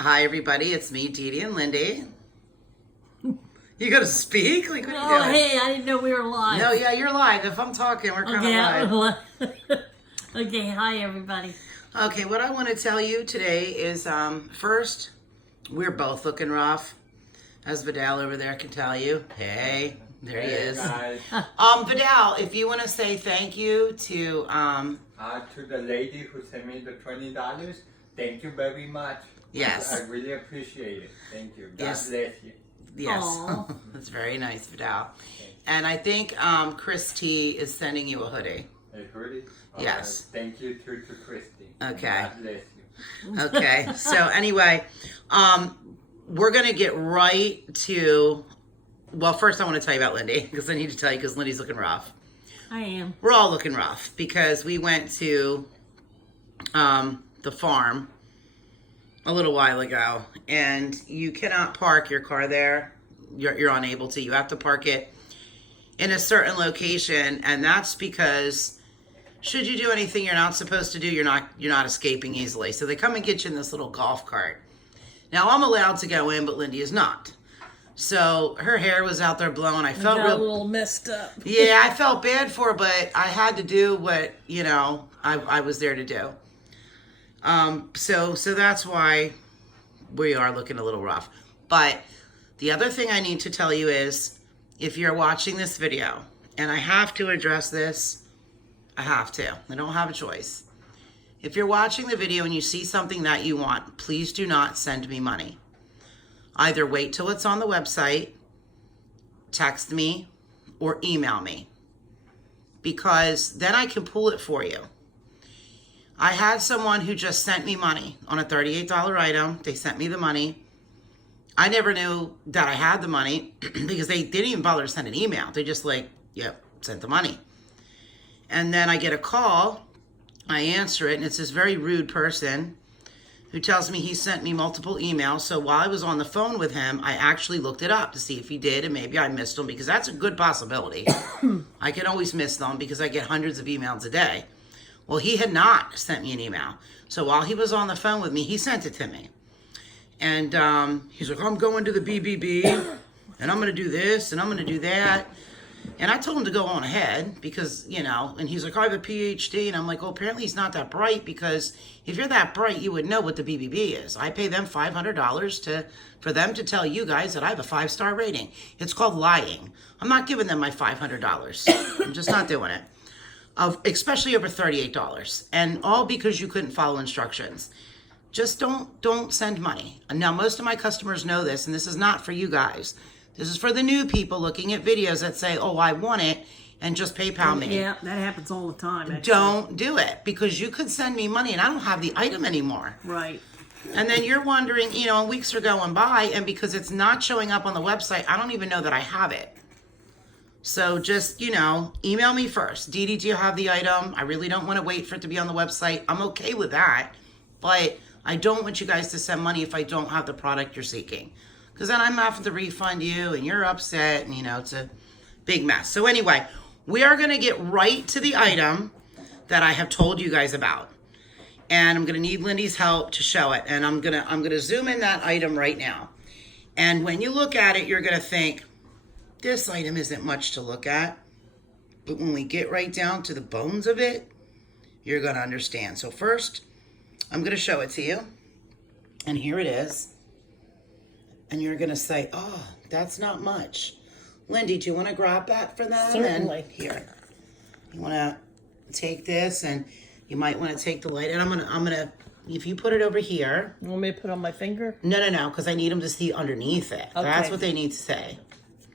Hi, everybody. It's me, Dee Dee and Lindy. You gotta speak? Like, what are you Oh, doing? hey, I didn't know we were live. No, yeah, you're live. If I'm talking, we're kind of live. Okay, hi, everybody. Okay, what I want to tell you today is, first, we're both looking rough, as Vidal over there can tell you. Hey, there he is. Guys. Vidal, if you want to say thank you to The lady who sent me the $20, thank you very much. Yes. I really appreciate it. Thank you. God Yes. bless you. Yes, Aw. that's very nice, Vidal. And I think Chris T is sending you a hoodie. I heard it. Yes. Thank you to Christy. Okay. God bless you. Okay, so anyway, we're going to get right to, well, first I want to tell you about Lindy, because I need to tell you because Lindy's looking rough. I am. We're all looking rough because we went to the farm a little while ago, and you cannot park your car there. You're unable to. You have to park it in a certain location, and that's because should you do anything you're not supposed to do, you're not escaping easily. So they come and get you in this little golf cart. Now I'm allowed to go in, but Lindy is not. So her hair was out there blowing. I felt Got a little messed up. yeah, I felt bad for her, but I had to do what I was there to do. So that's why we are looking a little rough. But the other thing I need to tell you is, if you're watching this video, and I have to address this, I have to. I don't have a choice. If you're watching the video and you see something that you want, please do not send me money. Either wait till it's on the website, text me, or email me, because then I can pull it for you. I had someone who just sent me money on a $38 item. They sent me the money. I never knew that I had the money because they didn't even bother to send an email. They just sent the money. And then I get a call. I answer it, and it's this very rude person who tells me he sent me multiple emails. So while I was on the phone with him, I actually looked it up to see if he did, and maybe I missed them, because that's a good possibility. I can always miss them because I get hundreds of emails a day. Well, he had not sent me an email. So while he was on the phone with me, he sent it to me. And he's like, I'm going to the BBB, and I'm going to do this, and I'm going to do that. And I told him to go on ahead because, and he's like, I have a PhD. And I'm like, well, apparently he's not that bright, because if you're that bright, you would know what the BBB is. I pay them $500 for them to tell you guys that I have a 5-star rating. It's called lying. I'm not giving them my $500. I'm just not doing it. Especially over $38, and all because you couldn't follow instructions. Just don't send money. Now, most of my customers know this, and this is not for you guys. This is for the new people looking at videos that say, oh, I want it, and just PayPal me. Yeah, that happens all the time, actually. Don't do it, because you could send me money and I don't have the item anymore. Right. And then you're wondering, and weeks are going by, and because it's not showing up on the website, I don't even know that I have it. So just, email me first. Dee Dee, do you have the item? I really don't want to wait for it to be on the website. I'm okay with that. But I don't want you guys to send money if I don't have the product you're seeking. Because then I'm having to refund you, and you're upset, and, it's a big mess. So anyway, we are going to get right to the item that I have told you guys about. And I'm going to need Lindy's help to show it. And I'm going to zoom in that item right now. And when you look at it, you're going to think, this item isn't much to look at, but when we get right down to the bones of it, you're going to understand. So first, I'm going to show it to you, and here it is, and you're going to say, oh, that's not much. Lindy, do you want to grab that for them? Certainly. And here, you want to take this, and you might want to take the light, and I'm gonna, if you put it over here. You want me to put on my finger? No, because I need them to see underneath it. Okay. That's what they need to say.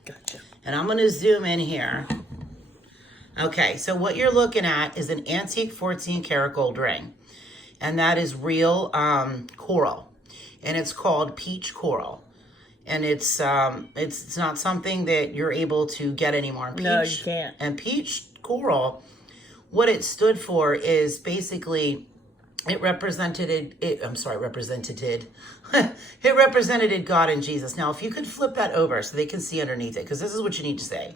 Gotcha. And I'm going to zoom in here. Okay, so what you're looking at is an antique 14 karat gold ring. And that is real coral. And it's called peach coral. And it's not something that you're able to get anymore. Peach, No, you can't. And peach coral, what it stood for is basically, it represented it represented God and Jesus. Now, if you could flip that over so they can see underneath it, because this is what you need to say.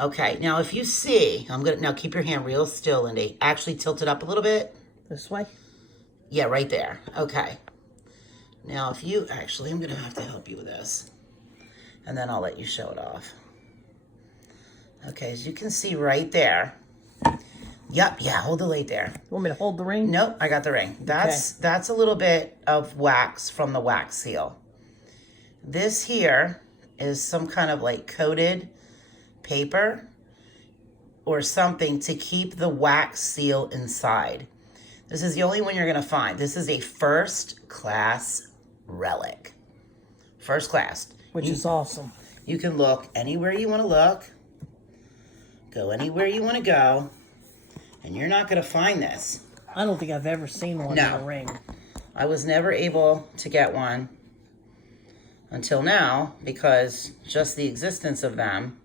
Okay, now if you see, now keep your hand real still, Lindy. Actually tilt it up a little bit. This way? Yeah, right there. Okay. Now, if you actually, I'm going to have to help you with this. And then I'll let you show it off. Okay, as you can see right there. Yep, yeah, hold the light there. You want me to hold the ring? Nope, I got the ring. That's a little bit of wax from the wax seal. This here is some kind of like coated paper or something to keep the wax seal inside. This is the only one you're going to find. This is a first class relic. First class. Which is awesome. You can look anywhere you want to look. Go anywhere you want to go. And you're not going to find this. I don't think I've ever seen one in a ring. I was never able to get one until now because just the existence of them.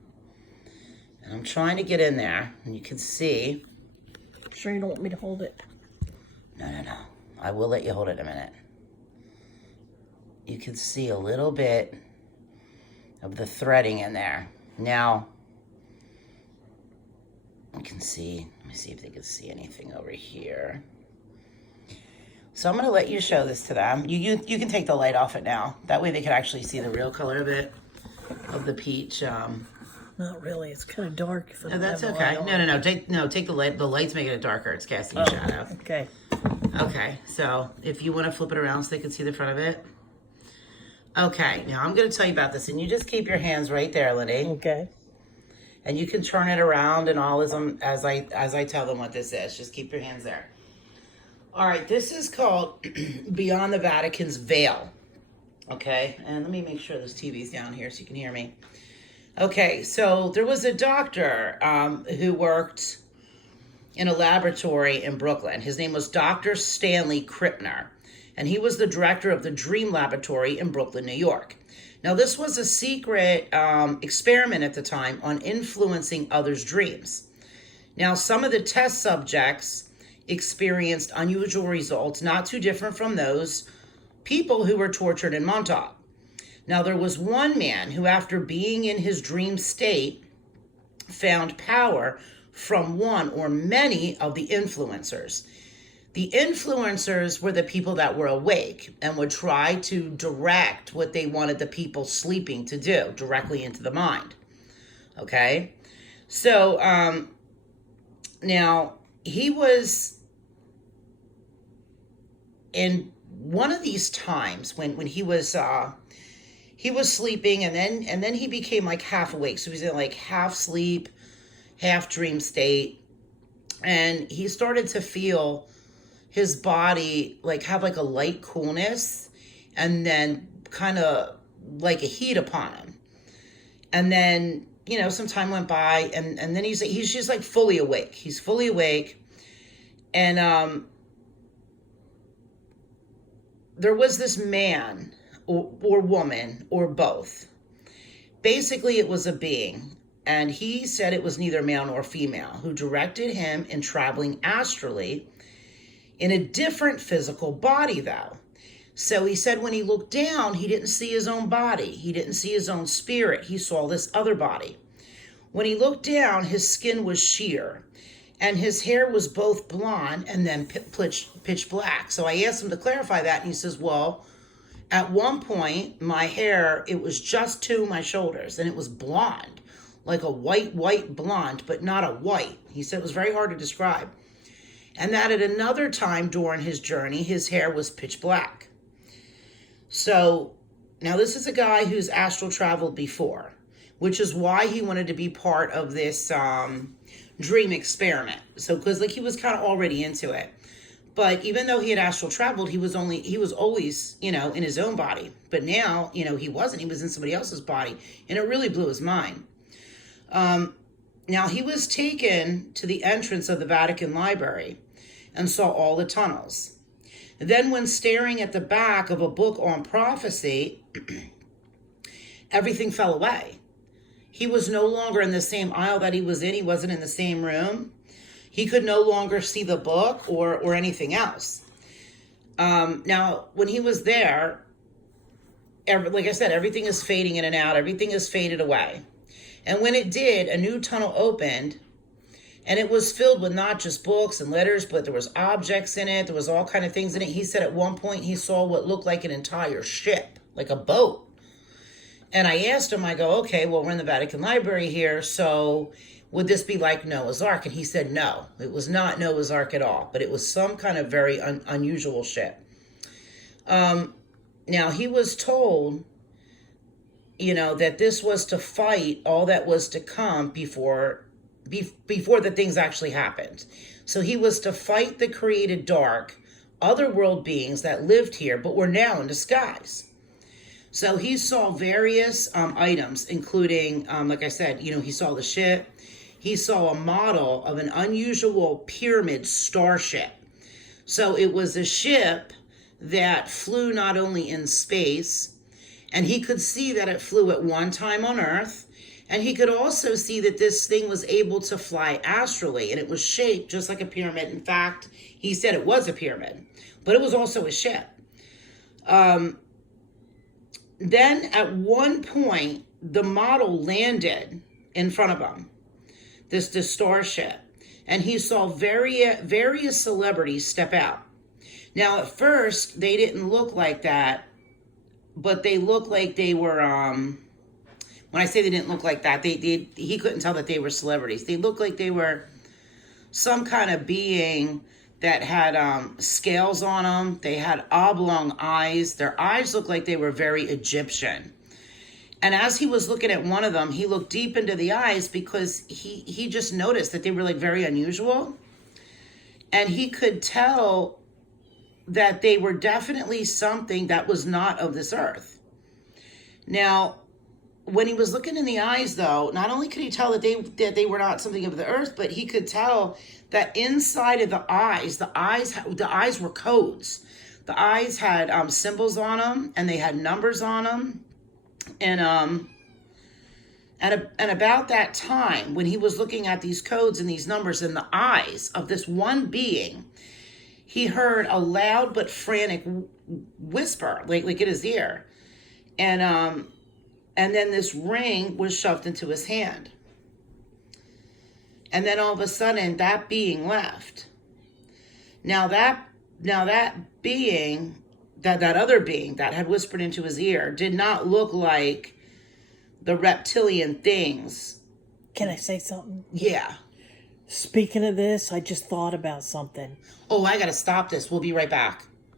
And I'm trying to get in there, and you can see. Sure you don't want me to hold it? No. I will let you hold it in a minute. You can see a little bit of the threading in there. Now, you can see, let me see if they can see anything over here. So I'm going to let you show this to them. You can take the light off it now. That way they can actually see the real color of it, of the peach. Not really. It's kind of dark. If Oh, that's okay. No. Take the light. The light's making it darker. It's casting a shadow. Okay. Okay. So if you want to flip it around so they can see the front of it. Okay. Now I'm going to tell you about this, and you just keep your hands right there, Lindy. Okay. And you can turn it around and all as I tell them what this is. Just keep your hands there. All right. This is called Beyond the Vatican's Veil. Okay. And let me make sure this TV's down here so you can hear me. Okay, so there was a doctor who worked in a laboratory in Brooklyn. His name was Dr. Stanley Krippner, and he was the director of the Dream Laboratory in Brooklyn, New York. Now, this was a secret experiment at the time on influencing others' dreams. Now, some of the test subjects experienced unusual results, not too different from those people who were tortured in Montauk. Now, there was one man who, after being in his dream state, found power from one or many of the influencers. The influencers were the people that were awake and would try to direct what they wanted the people sleeping to do directly into the mind. Okay? So, now, he was in one of these times when he was sleeping, and then he became like half awake. So he was in like half sleep, half dream state. And he started to feel his body like have like a light coolness and then kind of like a heat upon him. And then, some time went by and then he's just like fully awake. He's fully awake. And there was this man or woman, or both. Basically, it was a being, and he said it was neither male nor female, who directed him in traveling astrally in a different physical body, though. So he said when he looked down, he didn't see his own body. He didn't see his own spirit. He saw this other body. When he looked down, his skin was sheer, and his hair was both blonde and then pitch black. So I asked him to clarify that, and he says, well, at one point, my hair, it was just to my shoulders, and it was blonde, like a white blonde, but not a white. He said it was very hard to describe. And that at another time during his journey, his hair was pitch black. So now this is a guy who's astral traveled before, which is why he wanted to be part of this dream experiment. So because he was kind of already into it. But even though he had astral traveled, he was always, in his own body. But now, he wasn't. He was in somebody else's body. And it really blew his mind. Now, he was taken to the entrance of the Vatican Library and saw all the tunnels. Then when staring at the back of a book on prophecy, everything fell away. He was no longer in the same aisle that he was in. He wasn't in the same room. He could no longer see the book or anything else. Now, when he was there, like I said, everything is fading in and out. Everything is faded away. And when it did, a new tunnel opened, And it was filled with not just books and letters, but there was objects in it. There was all kind of things in it. He said at one point he saw what looked like an entire ship, like a boat. And I asked him, I go, okay, well, we're in the Vatican Library here, so would this be like Noah's Ark? And he said, no, it was not Noah's Ark at all, but it was some kind of very unusual ship. Now, he was told, that this was to fight all that was to come before the things actually happened. So he was to fight the created dark, other world beings that lived here, but were now in disguise. So he saw various items, including, like I said, he saw the ship. He saw a model of an unusual pyramid starship. So it was a ship that flew not only in space, and he could see that it flew at one time on Earth, and he could also see that this thing was able to fly astrally, and it was shaped just like a pyramid. In fact, he said it was a pyramid, but it was also a ship. Then at one point, the model landed in front of him, this starship, and he saw various celebrities step out. Now, at first, they didn't look like that, but they looked like they were, when I say they didn't look like that, he couldn't tell that they were celebrities. They looked like they were some kind of being that had scales on them. They had oblong eyes. Their eyes looked like they were very Egyptian. And as he was looking at one of them, he looked deep into the eyes because he just noticed that they were like very unusual. And he could tell that they were definitely something that was not of this earth. Now, when he was looking in the eyes, though, not only could he tell that they were not something of the earth, but he could tell that inside of the eyes were codes. The eyes had symbols on them, and they had numbers on them. And about that time, when he was looking at these codes and these numbers in the eyes of this one being, he heard a loud but frantic whisper, like in his ear. And then this ring was shoved into his hand. And then all of a sudden, that being left. Now that being, that other being that had whispered into his ear, did not look like the reptilian things. Can I say something? Yeah. Speaking of this, I just thought about something. Oh, I gotta stop this. We'll be right back.